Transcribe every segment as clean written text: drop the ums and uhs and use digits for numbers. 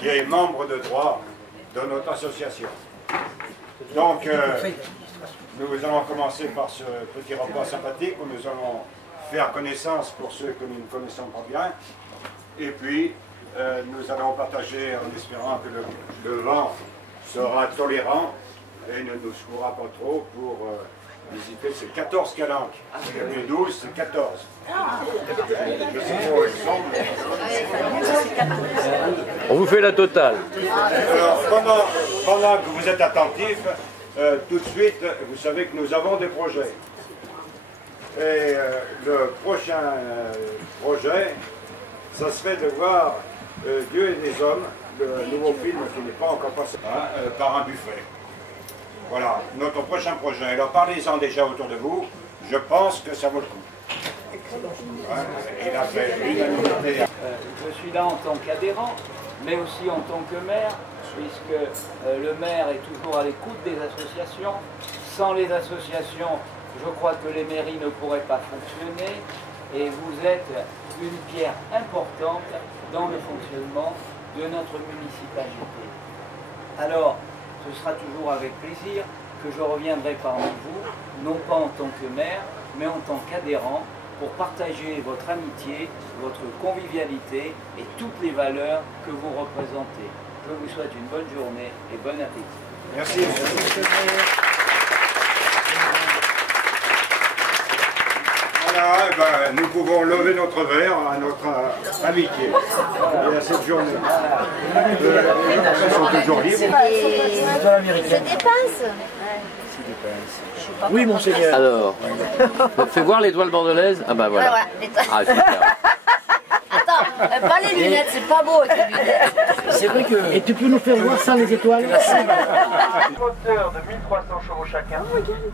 qui est membre de droit de notre association. Donc, nous allons commencer par ce petit repas sympathique où nous allons faire connaissance pour ceux que nous ne connaissons pas bien. Et puis, nous allons partager en espérant que le vent sera tolérant et ne nous secouera pas trop pour visiter ces 14 calanques. Les 12, c'est 14. Je sais pas où ils sont. On vous fait la totale. Alors, pendant que vous êtes attentifs, tout de suite, vous savez que nous avons des projets. Et le prochain projet, ça serait de voir Dieu et des hommes, le nouveau film qui n'est pas encore passé, par un buffet. Voilà, notre prochain projet. Alors parlez-en déjà autour de vous, je pense que ça vaut le coup. Il a fait l'unanimité. Je suis là en tant qu'adhérent, mais aussi en tant que maire, puisque le maire est toujours à l'écoute des associations. Sans les associations, je crois que les mairies ne pourraient pas fonctionner, et vous êtes une pierre importante dans le fonctionnement de notre municipalité. Alors, ce sera toujours avec plaisir que je reviendrai parmi vous, non pas en tant que maire, mais en tant qu'adhérent, pour partager votre amitié, votre convivialité et toutes les valeurs que vous représentez. Je vous souhaite une bonne journée et bon appétit. Merci. Voilà, eh ben, nous pouvons lever notre verre à notre amitié et à cette journée. Ils sont toujours libres. C'est des pinces. Oui, monseigneur. Alors, fais voir l'étoile bordelaise. Ah bah voilà. Ah, super. Attends, pas les lunettes, c'est pas beau avec les lunettes. C'est vrai que... Et tu peux nous faire voir sans les étoiles? Moteur de 1300 chevaux chacun,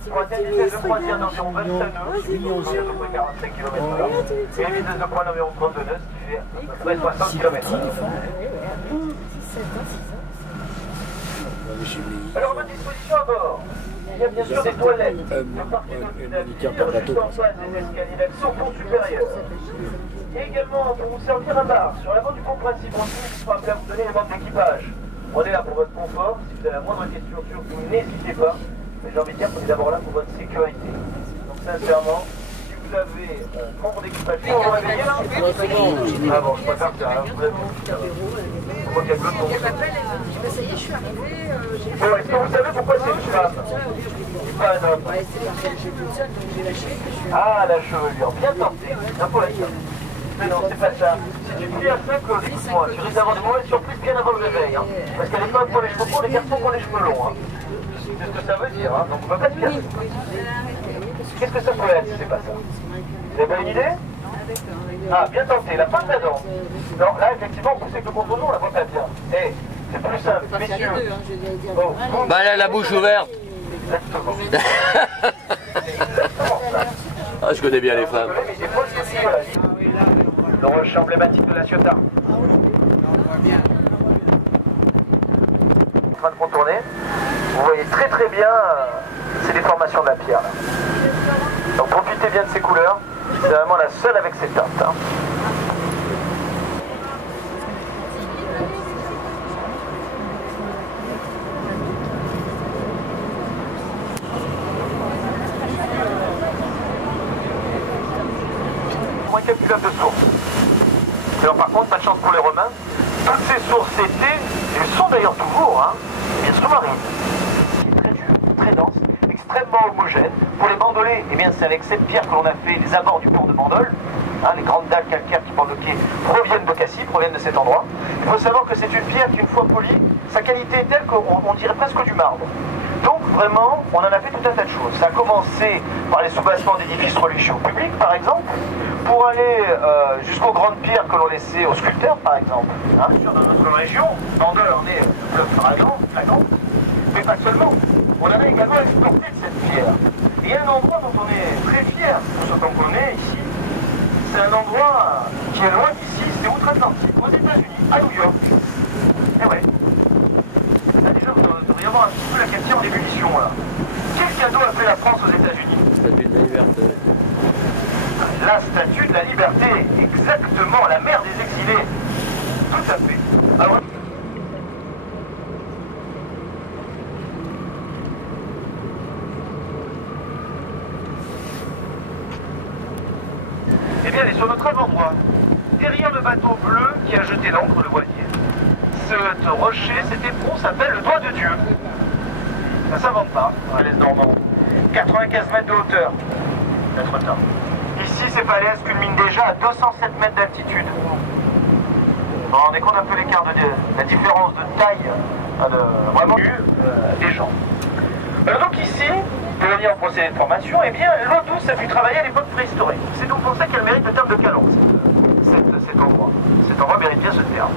pour atteindre une vitesse de croisière d'environ 25 nœuds, qui fait à peu près 45 km/h, et une vitesse de pointe d'environ 32 nœuds, qui fait à peu près 60 km/h. Alors, on a disposition à bord. Il y a bien sûr des toilettes, le parking juste en face des escaliers d'accès au pont supérieur. Et également pour vous servir un bar sur l'avant du pont principal qui sera appelé à vous donner les membres d'équipage. On est là pour votre confort, si vous avez la moindre question surtout n'hésitez pas, mais j'ai envie de dire qu'on est d'abord là pour votre sécurité. Donc sincèrement, si vous avez membre d'équipage, on va réveiller là. Ah bon, je préfère ça, hein, vous avez on voit qu'il y a plein de monde. Ça y est, je suis arrivée. Bon, est-ce que vous savez pourquoi c'est une femme? C'est pas un homme. Ah, la chevelure, bien tenté, un peu la chose. Mais non, c'est pas ça. C'est une fille à 5 ans, écoute-moi. Tu risques d'avoir de mauvaises surprises bien avant le réveil. Hein. Parce qu'elle n'est pas pour les cheveux courts, les garçons qui ont les cheveux longs. Hein. C'est ce que ça veut dire. Hein. Donc on ne peut pas se casser. Qu'est-ce que ça peut être si c'est pas ça? Vous avez pas une idée? Ah, bien tenté, la fin de la dent. Non, là, effectivement, vous savez que le contournement, on la voit pas bien. Eh, c'est plus simple, messieurs. Oh, Bah elle a la bouche ouverte. exactement. Ah, je connais bien les femmes. Le rocher emblématique de la Ciotat. En train de contourner. Vous voyez très très bien ces déformations de la pierre. Là. Donc profitez bien de ces couleurs. C'est vraiment la seule avec ces teintes. Hein. Moins calculable de sources. Alors par contre, pas de chance pour les Romains. Toutes ces sources étaient, et elles sont d'ailleurs toujours, hein, bien sous-marines. C'est très dur, très dense, extrêmement homogène. Pour les bandolets, eh bien c'est avec cette pierre que l'on a fait les abords du port de Bandol. Hein, les grandes dalles calcaires qui portent le quai proviennent de Cassis, proviennent de cet endroit. Il faut savoir que c'est une pierre qui, une fois polie, sa qualité est telle qu'on dirait presque du marbre. Donc vraiment, on en a fait tout un tas de choses. Ça a commencé par les soubassements d'édifices religieux publics, par exemple, pour aller jusqu'aux grandes pierres que l'on laissait aux sculpteurs, par exemple. Hein, dans notre région, Bandol en est le flagrant, mais pas seulement. On en a également exporté de cette pierre. Et il y a un endroit dont on est très fier, pour ce temps qu'on est ici. C'est un endroit qui est loin d'ici, c'est outre-Atlantique, aux États-Unis, à New York. Et ouais. Là déjà, vous devriez avoir un petit peu la question en ébullition là. Quel cadeau a fait la France aux États-Unis? Statue de la liberté. La statue de la liberté, exactement, la mère des exilés. Tout à fait. Alors, eh bien, elle est sur notre avant-droit, derrière le bateau bleu qui a jeté l'ancre le voilier. Ce rocher, cet éperon s'appelle le doigt de Dieu. Ça ne s'invente pas, à l'est normand. 95 mètres de hauteur. Notre temps. Ici, ces falaises culminent déjà à 207 mètres d'altitude. Vous vous rendez compte un peu l'écart de la différence de taille vraiment des gens. Donc ici, pour revenir au procédé de formation, eh bien, l'eau douce a pu travailler à l'époque préhistorique. C'est donc pour ça qu'elle mérite le terme de calanque, cet endroit. Cet endroit mérite bien ce terme.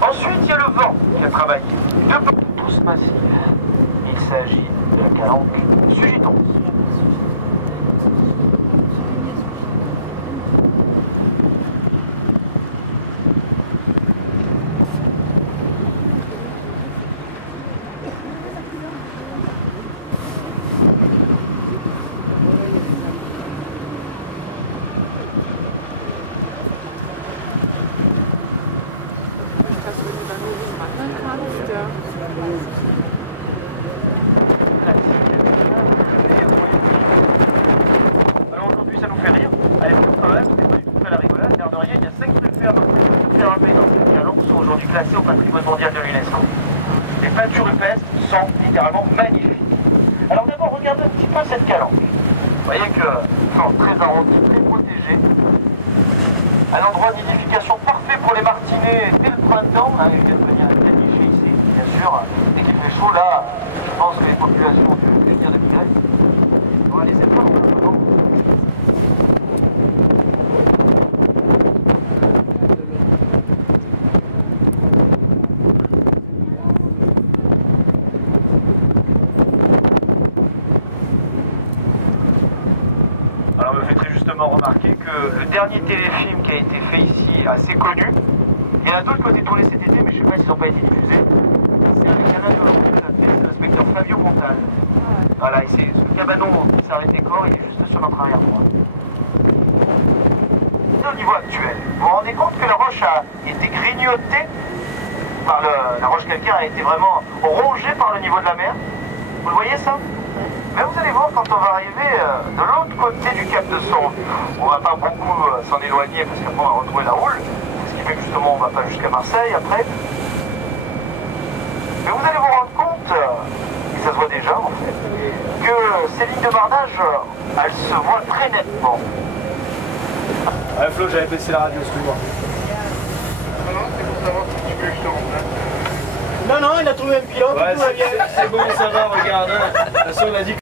Ensuite, il y a le vent qui a travaillé. Deux tous massifs. Il s'agit de la calanque Sugitons. Alors aujourd'hui ça nous fait rire, à l'époque quand même c'était pas du tout fait à la rigolade, l'air de rien, il y a 5 fermes dans cette calanque qui sont aujourd'hui classées au patrimoine mondial de l'UNESCO. Les peintures rupestres sont littéralement magnifiques. Alors d'abord regardez un petit peu cette calanque. Vous voyez que très arrondi, très protégé. Un endroit nidification parfait pour les martinets dès le printemps. Ils viennent venir nicher ici, bien sûr. Dès qu'il fait chaud, là, je pense que les populations vont venir de migrer. On va les épreuves, vraiment. Alors, me fait très justement remarquer que le dernier téléfilm qui a été fait ici, assez connu, il y en a d'autres qui ont été tournés cet été, mais je ne sais pas s'ils n'ont pas été diffusés. C'est avec Alain Delon, c'est l'inspecteur Fabio Montal. Voilà, et c'est ce cabanon qui sert les décors, il est juste sur notre arrière-droit. Et au niveau actuel, vous vous rendez compte que la roche a été grignotée par la roche calcaire a été vraiment rongée par le niveau de la mer. Vous le voyez ça? Mais vous allez voir quand on va arriver de l'autre côté du cap de Songe, on va pas beaucoup s'en éloigner parce qu'après on va retrouver la houle, ce qui fait que justement on va pas jusqu'à Marseille après. Mais vous allez vous rendre compte, et ça se voit déjà en fait, que ces lignes de bardage, elles se voient très nettement. Ah Flo, j'avais baissé la radio, excuse-moi. Non, c'est pour savoir si tu veux que je te remplace. Non, non, il a trouvé un pilote. Ouais, c'est bon, ça va, regarde. De toute façon, on a dit que